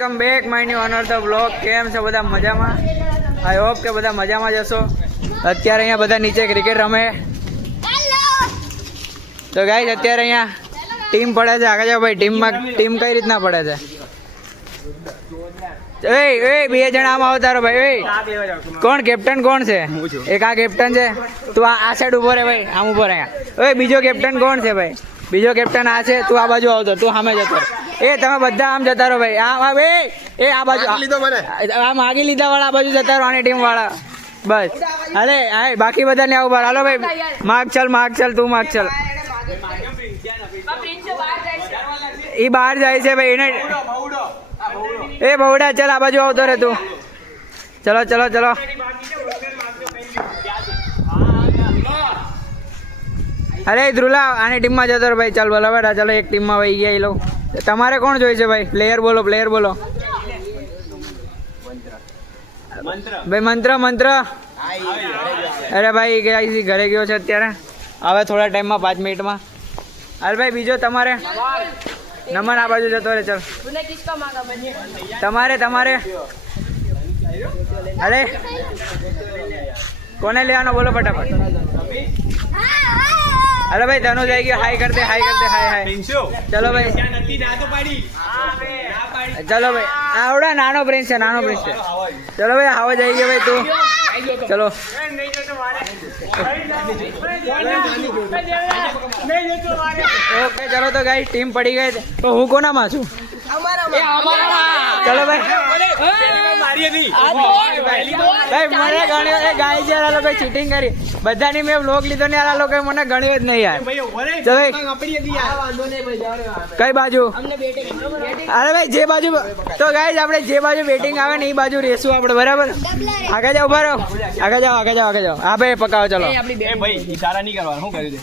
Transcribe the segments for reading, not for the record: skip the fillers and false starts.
Welcome back my new another blog. કેમ છો બધા? મજામાં? આઈ હોપ કે બધા મજામાં જ હશો. અત્યારે અહીંયા બધા નીચે ક્રિકેટ રમે. તો ગાઈસ અત્યારે અહીંયા ટીમ પડે છે. આગળ જાઓ ભાઈ. ટીમ કઈ રીતના પડે છે? એ બે જણા આમ આવતા રહો ભાઈ. કોણ કેપ્ટન કોણ છે? એક આ કેપ્ટન છે. તું આ સાઈડ ઉભો રહે ભાઈ. આમ ઉભો રહે. બીજો કેપ્ટન કોણ છે ભાઈ? બીજો કેપ્ટન આ છે. તું આ બાજુ આવતો, તું સામે જતો. તમે બધા આમ જતા રહો ભાઈ. આ બાજુ આ માગી લીધા વાળા આ બાજુ જતા રહો. આની ટીમ વાળા બસ. અરે બાકી બધા ને આવું. હાલો ભાઈ. માગ ચાલ તું માગ ચાલ. એ બહાર જાય છે ભાઈ. એને બહુડા ચાલ આ બાજુ આવતો રે તું. ચલો. અરે ધ્રુલા આની ટીમમાં જતો રહો ભાઈ. ચાલ બોલો બેટા. ચાલો એક ટીમમાં વહી ગયા. લો તમારે કોણ જોઈએ છે ભાઈ? પ્લેયર બોલો ભાઈ. મંત્ર. અરે ભાઈ ઘરે ગયો છે અત્યારે. હવે થોડા ટાઈમમાં 5 મિનિટમાં. અરે ભાઈ બીજો તમારે નમન આ બાજુ જતો રહે. ચાલ તમારે અરે કોને લેવાનો બોલો ફટાફટ. અરે ભાઈ ધનુષ આવી ગયો. હાય કરતે હાય. ચલો ભાઈ. આવડા નાનો પ્રિન્સ છે. ચલો ભાઈ આવો જઈ ગયો ભાઈ તું. ચલો ઓકે ચલો. તો ગાઈસ ટીમ પડી ગઈ. તો હું કોનામાં છું? ચલો ભાઈ. ચીટિંગ કરી બધાની. મેં વ્લોગ લીધો ને આ લોકો મને ગણ્યો જ નહીં યાર. કઈ બાજુ? અરે ભાઈ જે બાજુ. તો ગાઈસ આપણે જે બાજુ બેટિંગ આવે ને એ બાજુ રેસું આપણે. બરાબર? આગળ જાઓ. ઉભા રહો. આગળ જાઓ. હા ભાઈ પકાવો. ચલો ઈશારા નહીં કરવાનો. શું કર્યું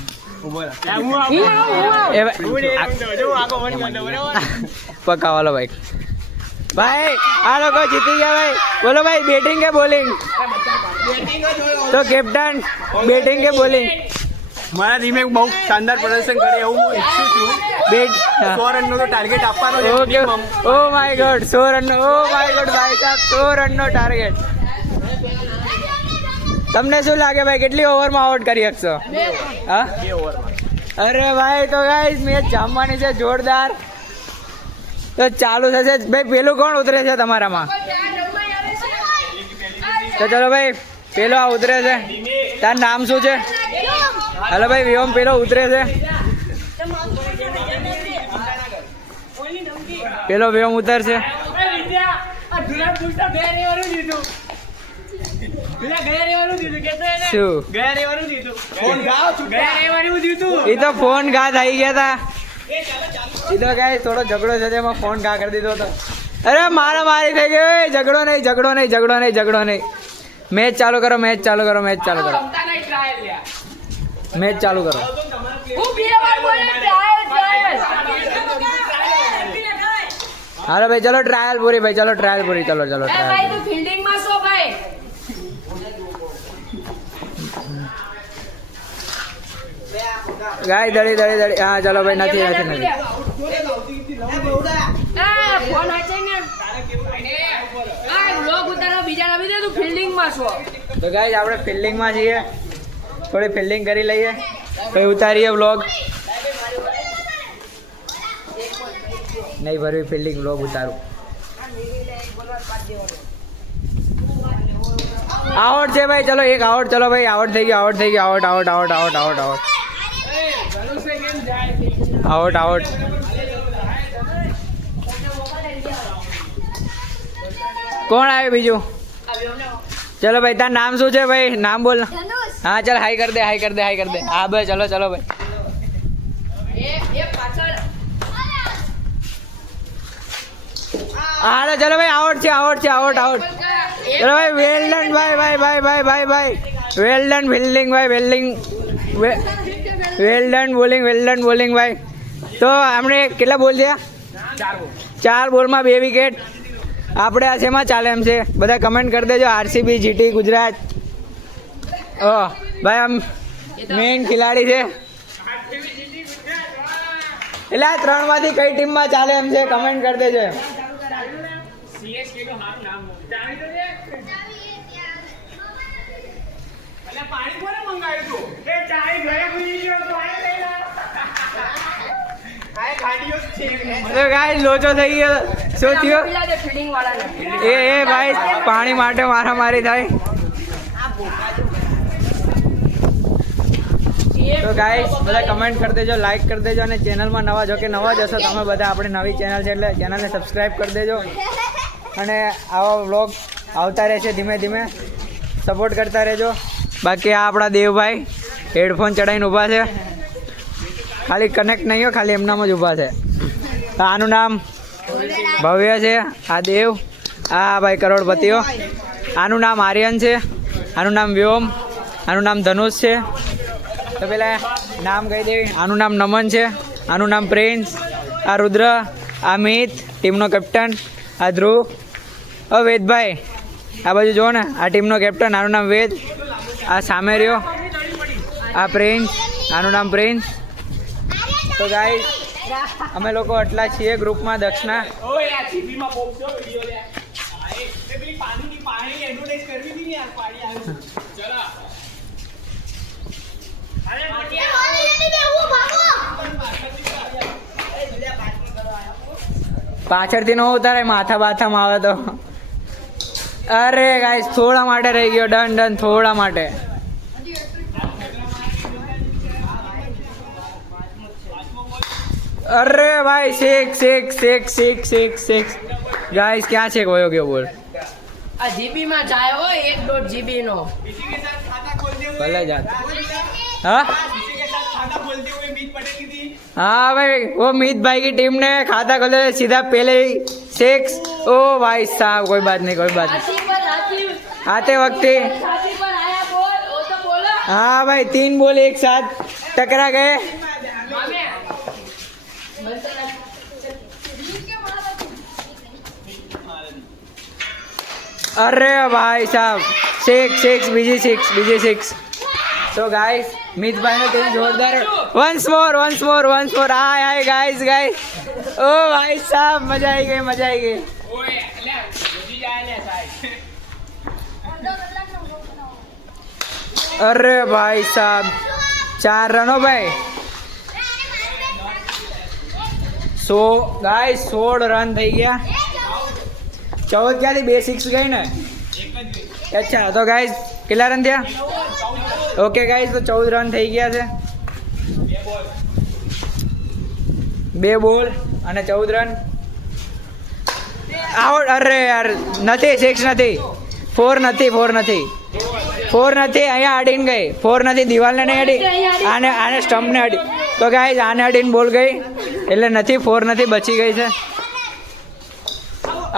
પકાવાલો ભાઈ. ભાઈ આ લોકો જીતી ગયા ભાઈ. બોલો ભાઈ બેટિંગ કે બોલિંગ? તો કેપ્ટન બેટિંગ કે બોલિંગ? મારા ટીમે બહુ શાનદાર પ્રદર્શન કરે એવું હું ઈચ્છું છું. 100 રનનો તો ટાર્ગેટ આપવાનો છે. ઓ માય ગોડ 100 રનનો. ઓ માય ગોડ ભાઈ સાહેબ 100 રનનો ટાર્ગેટ. તમને શું લાગે ભાઈ કેટલી ઓવરમાં આઉટ કરી શકશો? હા 2 ઓવરમાં. અરે ભાઈ તો ગાઈસ મેચ જામવાની છે જોરદાર. તો ચાલુ થશે ભાઈ. પેલું કોણ ઉતરે છે તમારામાં? તો ચલો ભાઈ પેલો આ ઉતરે છે. તાર નામ શું છે? હાલો ભાઈ વ્યોમ પેલો ઉતરે છે. પેલો વ્યોમ ઉતરશે. એ તો ફોન ઘા થઈ ગયા હતા. એ તો ગાય થોડો ઝઘડો છે એમાં ફોન ઘા કરી દીધો હતો. અરે મારી થઈ ગઈ. ઝઘડો નહીં. મેચ ચાલુ કરો. હાલો ભાઈ ચલો ટ્રાયલ પૂરી ભાઈ. ચલો ટ્રાયલ પૂરી. ચલો ગાય દડી. હા ચલો ભાઈ. નથી તો ગાય આપણે ફિલ્ડિંગમાં છીએ. થોડી ફિલ્ડિંગ કરી લઈએ પછી ઉતારીએ વ્લોગ. નહીં ભરવી ફિલ્ડિંગ વ્લોગ ઉતારું. આઉટ છે ભાઈ. ચલો એક આઉટ. ચલો ભાઈ આઉટ થઈ ગયો. આઉટ. કોણ આવ્યું બીજું? ચલો ભાઈ તાર નામ શું છે ભાઈ? નામ બોલ. હા ચાલ હાઈ કર દે. હા ભાઈ ચલો ભાઈ. હા ચલો ભાઈ આઉટ છે. ચલો ભાઈ વેલ ડન ભાઈ. વેલ ડન ફિલ્ડિંગ ભાઈ. વેલ ડન બોલિંગ ભાઈ. તો આપણે કેટલા બોલ થયા? 4 બોલમાં 2 વિકેટ. આપણે આ શેમાં ચાલે એમ છે બધા કમેન્ટ કરી દેજો. RCB GT Gujarat. ભાઈ આમ મેઇન ખેલાડી છે. એટલે આ 3 માંથી કઈ ટીમમાં ચાલે એમ છે કમેન્ટ કરી દેજો. પાણી કોને મંગાવ્યું તું? એ ચાય ઘરે ભૂલી ગયો, પાણી લઈ લા. આ ગાડીઓ જ છે. તો ગાઈસ લોચો થઈ ગયો. શું થયું? એ ભાઈ પાણી માટે મારામારી થાય. તો ગાઈસ બધા કમેન્ટ કરી દેજો, લાઈક કરી દેજો અને ચેનલમાં નવા જો કે નવા જ હશો તમે બધા, આપણી નવી ચેનલ છે એટલે ચેનલને સબસ્ક્રાઈબ કરી દેજો અને આવા વ્લોગ આવતા રહેશે ધીમે ધીમે, સપોર્ટ કરતા રહેજો. બાકી આ આપણા દેવભાઈ હેડફોન ચડાવીને ઊભા છે, ખાલી કનેક્ટ નહીં હોય, ખાલી એમનામાં જ ઊભા છે. તો આનું નામ ભવ્ય છે, આ દેવ, આ ભાઈ કરોડપતિઓ. આનું નામ આર્યન છે, આનું નામ વ્યોમ, આનું નામ ધનુષ છે. તો પેલા નામ કહી દેવી. આનું નામ નમન છે, આનું નામ પ્રિન્સ, આ રુદ્ર, આ મિત ટીમનો કેપ્ટન, આ ધ્રુવ, વેદભાઈ આ બાજુ જુઓ ને, આ ટીમનો કેપ્ટન, આનું નામ વેદ, આ સામે રહ્યો, આ પ્રિન્સ, આનું નામ પ્રિન્સ. તો ગાઈસ અમે લોકો આટલા છીએ ગ્રુપમાં દક્ષના. ઓય આ ટીવીમાં બોક્સો વિડિયો લે. એ પેલી પાણીની એડવર્ટાઇઝ કરવી હતી ને યાર, પાણી આવ્યું. ચલો. અરે પાછળથી નો ઉતારે, માથા બાથામાં આવે તો. અરે ગાઈસ થોડા માટે રહી ગયો, ડન ડન, થોડા માટે. અરે ભાઈ સિક્સ ગાઈસ ક્યાં છે કોયો ગયો બોલ. આ જીબી માં જાય હો, 1.5 GB નો. इसी के साथ खाता खोलते हुए ભલે જાત. हाँ इसी के साथ खाता खोलते हुए मीत पटेल की थी. हाँ भाई वो मीत भाई की टीम ने खाता खोले सीधा पहले ही 6. ओ भाई साहब कोई बात नहीं हाथी पर हाथी आते वक्त ही हाथी पर आया बोल, वो तो बोला. हाँ भाई 3 बॉल एक साथ टकरा गए. मामे बनता ना. अरे भाई साहब 6 बीजी 6. तो गाइस मीत भाई ने टीम जोरदार. वंस मोर आए गाइस. ओ भाई साहब मजा आई गई. ओए ले जल्दी जाए ले साहब. अरे भाई साहब 4 रन हो भाई. 16 રન થઈ ગયા. 14 ક્યાંથી 2 6 ગઈ ને. અચ્છા તો ગાઈસ કેટલા રન થયા? ઓકે ગાઈસ તો 14 રન થઈ ગયા છે. 2 બોલ અને 14 રન. આઉટ. અરે યાર નથી, 6 નથી, 4 નથી, 4 નથી, અહીંયા અડીને ગઈ. 4 નથી, દિવાલને નહીં અડી, આને સ્ટમ્પને અડી. તો ગાઈસ આને અડીને બોલ ગઈ એટલે નથી, 4 નથી, બચી ગઈ છે.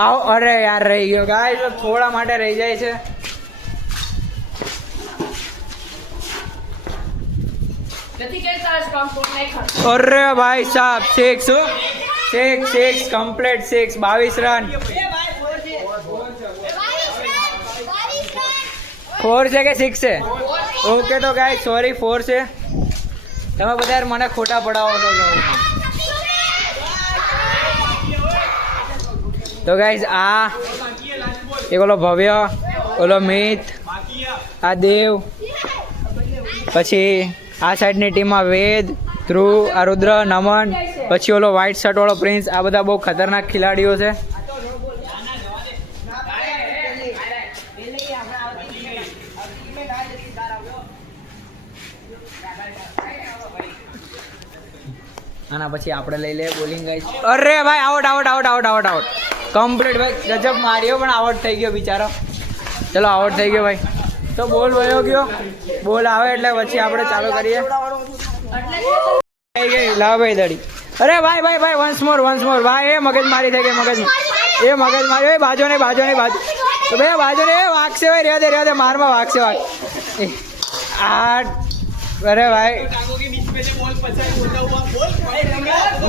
આવો. અરે યાર રહી ગયો ગાઈસ, થોડા માટે રહી જાય છે. ગતિ કેતા સ્ટમ્પ પર નહીં ખાતો. અરે ભાઈ સાહેબ 6 કમ્પ્લીટ 6, 22 રન. 4 છે કે 6 છે? ઓકે તો ગાઈસ સોરી 4 છે. તમે બધા યાર મને ખોટા પડાવો છો. તો ગાઈસ આ એક ઓલો ભવ્ય, ઓલો મિત, આ દેવ, પછી આ સાઈડની ટીમમાં વેદ, ધ્રુવ, આ રુદ્ર, નમન, પછી ઓલો વ્હાઇટ શર્ટ વાળો પ્રિન્સ. આ બધા બહુ ખતરનાક ખેલાડીઓ છે. આના પછી આપણે લઈ લે બોલિંગ ગાઈસ. અરે ભાઈ આઉટ કમ્પ્લીટ ભાઈ. ગજબ માર્યો પણ આઉટ થઈ ગયો બિચારો. ચલો આઉટ થઈ ગયો ભાઈ. તો બોલ વયો ગયો. બોલ આવે એટલે પછી આપણે ચાલુ કરીએ. થઈ ગઈ. લાવ ભાઈ દડી. અરે ભાઈ વન્સ મોર ભાઈ. એ મગજ મારી થઈ ગઈ. મગજ મારી. બાજુ તો ભાઈ બાજુ ને વાગશે ભાઈ. રહ્યા દે મારમાં વાગશે. અરે ભાઈ टांगों के बीच में से बॉल पछाड़ होता हुआ बॉल.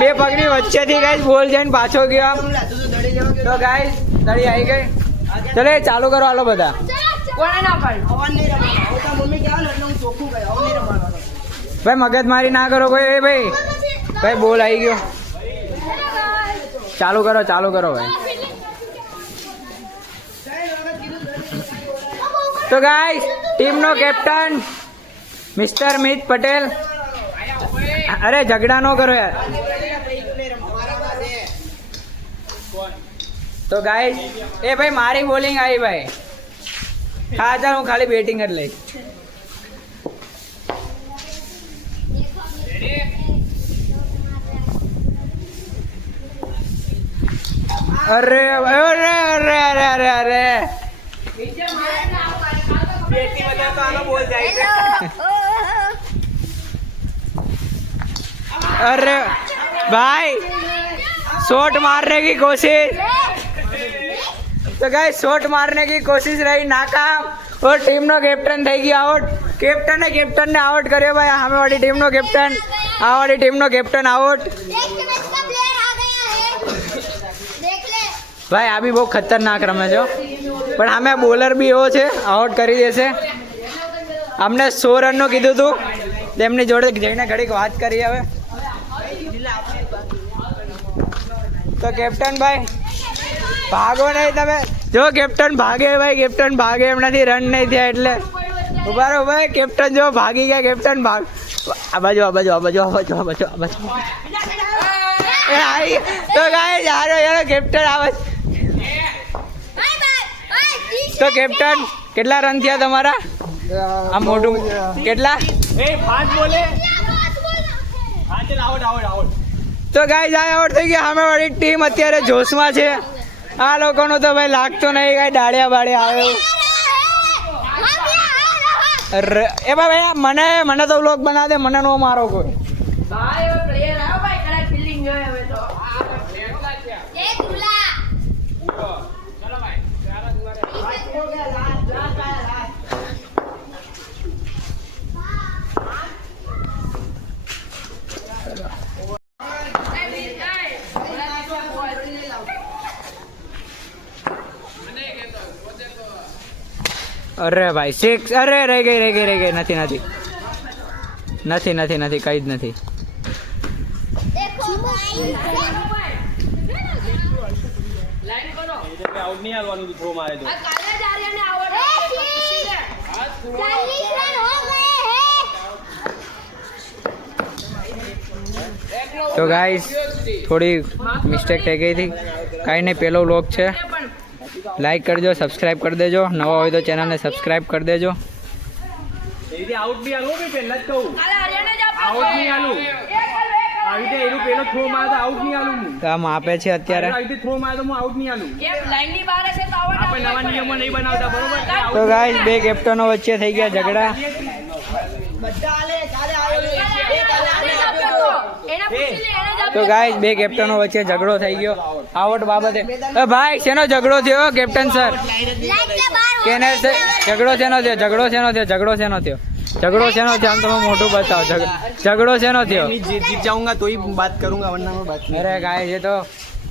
બે પગની વચ્ચેથી ગાઈસ બોલ જઈને પાછો ગયો. તો ગાઈસ દડી આવી ગઈ. ચલે ચાલુ કરો હાલો બધા. કોણે ના પાડી? ભાઈ મગજ મારી ના કરો કોઈ. એ ભાઈ બોલ આવી ગયો. ચાલુ કરો ભાઈ. તો ગાઈસ ટીમનો કેપ્ટન મિસ્ટર મિત પટેલ. અરે ઝઘડા નો કરો યાર. તો ગાઈસ એ ભાઈ મારી બોલિંગ આવી ભાઈ. હા ચાલ હું ખાલી બેટિંગ જ લઈશ. અરે અરે અરે અરે અરે અરે अरे भाई शॉट मारने की कोशिश. तो गाइस शॉट मारने की कोशिश रही नाकाम और टीम નો કેપ્ટન થઈ ગયો આઉટ. કેપ્ટનને આઉટ કર્યો ભાઈ. સામે વાળી ટીમનો કેપ્ટન આ વાળી ટીમનો કેપ્ટન આઉટ. ભાઈ આ બી બહુ ખતરનાક રમે છે પણ સામે બોલર બી એવો છે આઉટ કરી દેશે. અમને 100 રનનું કીધું હતું તેમની જોડે જઈને ઘડીક વાત કરી હવે. તો કેપ્ટન ભાઈ ભાગો નહીં તમે. જો કેપ્ટન ભાગે ભાઈ કેપ્ટન ભાગે એમનાથી રન નહીં થયા એટલે ઉભા રહો ભાઈ. કેપ્ટન જો ભાગી ગયા. કેપ્ટન ભાગ આ બાજુ આ બાજુ આ બાજુ આ બાજુ આ બાજુ આ બાજુ. તો ગાઈસ યાર કેપ્ટન આવે. તો કેપ્ટન કેટલા રન થયા તમારા? આ મોટું કેટલા? 5 બોલે. તો ગાઈસ આ આઉટ થઈ ગયા. સામે વાળી ટીમ અત્યારે જોશમાં છે. આ લોકોનું તો ભાઈ લાગતો નહીં કઈ દાળિયા બાળિયા આવે. એ ભાઈ મને તો વ્લોગ બના દે. મને નો મારો કોઈ. ભાઈ હવે પ્લેયર આવો ભાઈ કરેક્ટ ફિલ્ડિંગ જોઈએ હવે તો. અરે ભાઈ 6. અરે રહી ગઈ નથી નથી નથી નથી નથી કઈ જ નથી. લાઈન કરો. આઉટ નહીં આવવાનું થ્રો મારે તો. આ કાલે જ આર્યને આવડે. તો ગાઈસ થોડી મિસ્ટેક થઈ ગઈ હતી. કાંઈ નહીં પહેલો વ્લોગ છે. લાઈક કરજો સબસ્ક્રાઈબ કરી દેજો. નવા હોય તો ચેનલને સબસ્ક્રાઈબ કરી દેજો. આઉટ નહીં આલું કે પહેલા જ કહું. કાલે આર્યને જ આઉટ નહીં આલું. આવી રીતે એનું પેલો થ્રો મારે તો આઉટ નહીં આલું. તો આમ આપે છે અત્યારે. આવી રીતે થ્રો મારે તો હું આઉટ નહીં આલું. કેમ લાઈનની બહાર છે તો આવડે. આપણે નવા નિયમો નહીં બનાવતા બરોબર. તો ગાઈસ બે કેપ્ટનો વચ્ચે થઈ ગયા ઝઘડા. તો ગાઈસ બે કેપ્ટનો વચ્ચે ઝઘડો થઈ ગયો આઉટ બાબતે. ભાઈ શેનો ઝઘડો થયો કેપ્ટન સર? કેને ઝઘડો શેનો થયો? ઝઘડો શેનો થયો? ઝઘડો શેનો થયો? ઝઘડો શેનો થયો? આમ તમે મોટું બતાવો. ઝઘડો શેનો થયો? जीत जाऊंगा तो ही बात करूंगा वरना मैं बात नहीं. अरे गाइस ये तो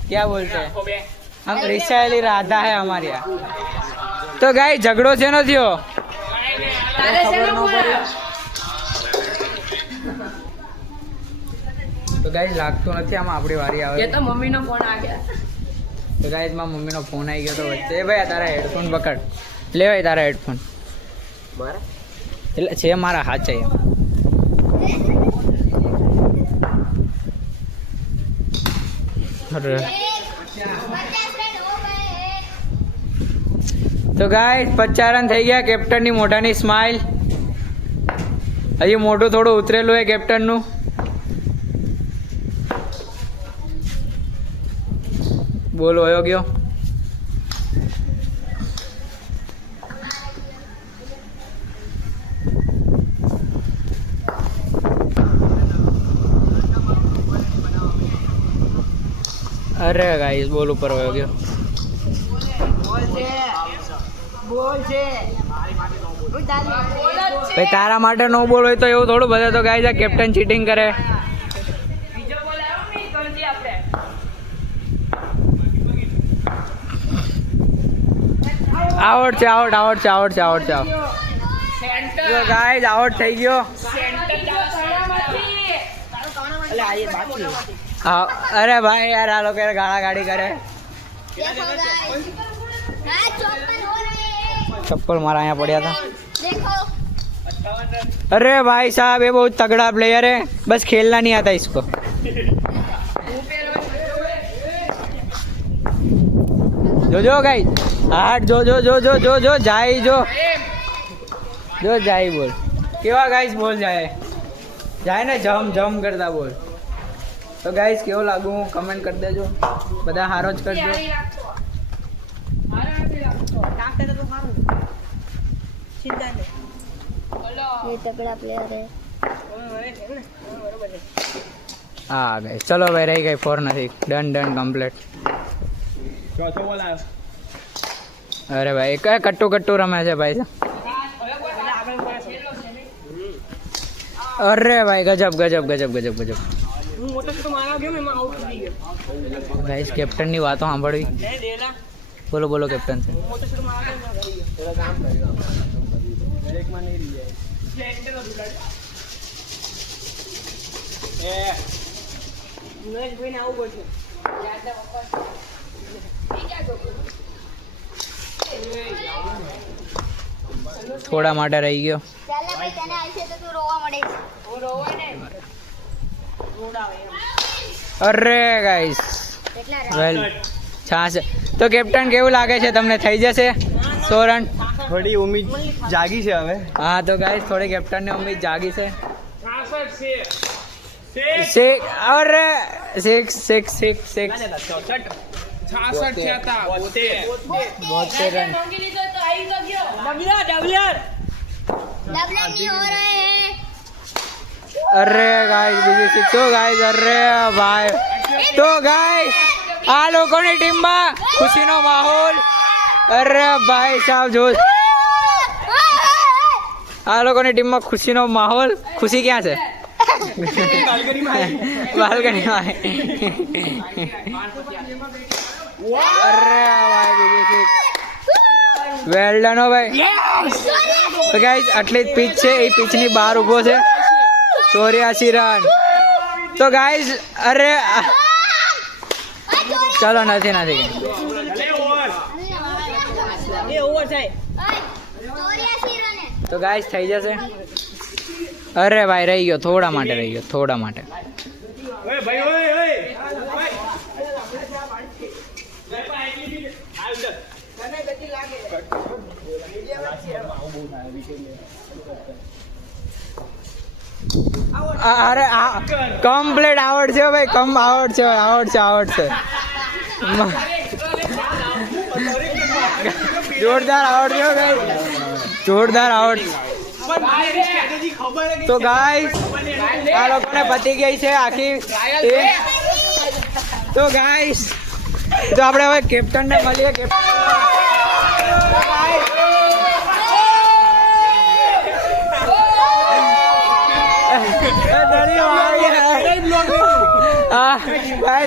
क्या बोलते हैं हम रिसायली राधा है हमारे यहाँ. तो गाइस झगड़ो શેનો થયો? તારે શેનો બોલ્યો? તો ગાઈસ લાગતું નથી આમાં આપણી વારી એ આવે. તો મમ્મીનો ફોન આ ગયા. તો ગાઈસ માં મમ્મીનો ફોન આવી ગયો તો વચ્ચે. એ ભાઈ તારા હેડફોન પકડ. લે ભાઈ તારા હેડફોન. એટલે છે મારા હાથ છે. તો ગાઈસ 50 રન થઈ ગયા. કેપ્ટનની મોઢાની સ્માઈલ. હજી મોઢું થોડું ઉતરેલું છે કેપ્ટનનું. બોલો વયો ગયો. અરે ગાઈસ બોલ ઉપર વયો ગયો. ભાઈ તારા માટે નો બોલ હોય તો એવું થોડું બધા. તો ગાઈસ આ કેપ્ટન ચીટિંગ કરે. બીજો બોલ આવ્યો નહીં કરજી આપણે. આઉટ છે આઉટ આઉટ છે આઉટ છે આઉટ છે. સેન્ટર તો ગાઈસ આઉટ થઈ ગયો. સેન્ટર તળામાંથી. હા અરે ભાઈ યાર આ લોકો ગાળા ગાડી કરે. चप्पल मारा यहाँ पड़ा था। अरे भाई साहब ये बहुत तगड़ा प्लेयर है, बस खेलना नहीं आता इसको। जो गाइस हाट जो जाई जो जाई बोल केवा गाइस बोल जाए ने जम करता बोल। तो गाइस केવો લાગુ કમેન્ટ કરી દેજો, બધા હારો જ કરજો। ये तगड़ा प्लेयर है। हाँ गाइस चलो भाई रही गई 4 नहीं डन कंप्लीट। ચોથો બોલ આવ્યો। अरे भाई क्या कट्टू रमे છે भाई। अरे भाई गजब गाइस कैप्टन ની વાતો સાંભળવી। બોલો कैप्टन से। થોડા માટે રહી ગયો। ચાલે ભાઈ તને આવશે તો તું રોવા મળે છે। હું રોવાય ને અરે ગાઈસ કેટલા વેલ છાસ। તો કેપ્ટન કેવું લાગે છે તમને, થઈ જશે 100 રન? થોડી ઉમ્મીદ જાગી છે હવે। हाँ तो गाइस थोड़ी कैप्टन ने उम्मीद जागी से। सिक्स अरे सिक्स 72 रन। डबल नहीं हो रहे हैं। अरे गाइस બીજી 6 हो गाइस। अरे भाई तो गाइस આ લોકોની ટીમમાં ખુશીનો માહોલ। અરે ભાઈ સાહેબ જો આ લોકોની ટીમમાં ખુશીનો માહોલ। ખુશી ક્યાં છે? બાલ્કનીમાં। અરે ભાઈ બીજી 6 વેલ ડન હો ભાઈ। તો ગાઈસ આટલી જ પીચ છે, એ પીચની બહાર ઊભો છે। 84 રન। તો ગાઈસ અરે ચલો નથી તો ગાઈસ થઈ જશે। અરે ભાઈ રહી ગયો થોડા માટે ઓય ભાઈ ઓય અરે કમ્પ્લીટ આવડ છે ભાઈ, આવડ છે જોરદાર આવડ છે ભાઈ, જોરદાર આવડ। તો ગાઈસ આ લોકોને પતી ગઈ છે આખી। તો ગાઈસ તો આપણે હવે કેપ્ટન ને મળીએ।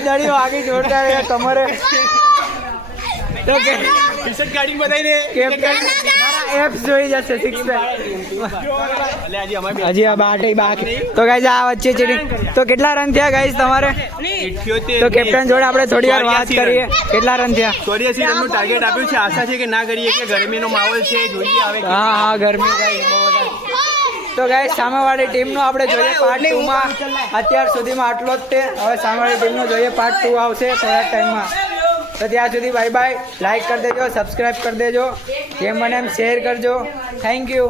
દડી વાગી જોરદાર તમારે। તો ટી-શર્ટ કાઢીને બતાવીને કેપ્ટન એપ્સ જોઈ જશે 6 पे। હજી આ બાકી। તો ગાઈસ આ વચ્ચે ચીટિંગ। તો કેટલા રન થયા ગાઈસ તમારે? 78। તો કેપ્ટન જોડે આપણે થોડી વાર વાત કરીએ, કેટલા રન થયા? 84 રનનું ટાર્ગેટ આપ્યું છે। આશા છે કે ના કરીએ કે ગરમીનો માહોલ છે, જોઈએ આવે। હા ગરમી ગાઈસ બહુ વધારે। તો ગાઈસ સામેવાળી ટીમનો આપણે જોઈએ પાર્ટ 2 માં। અત્યાર સુધીમાં આટલો જ તે, હવે સામેવાળી ટીમનો જોઈએ પાર્ટ 2 આવશે થોડા ટાઈમમાં। તો ત્યાં સુધી બાય બાય। લાઈક કરી દેજો, સબસ્ક્રાઈબ કરી દેજો, જેમ બને એમ શેર કરજો। Thank you.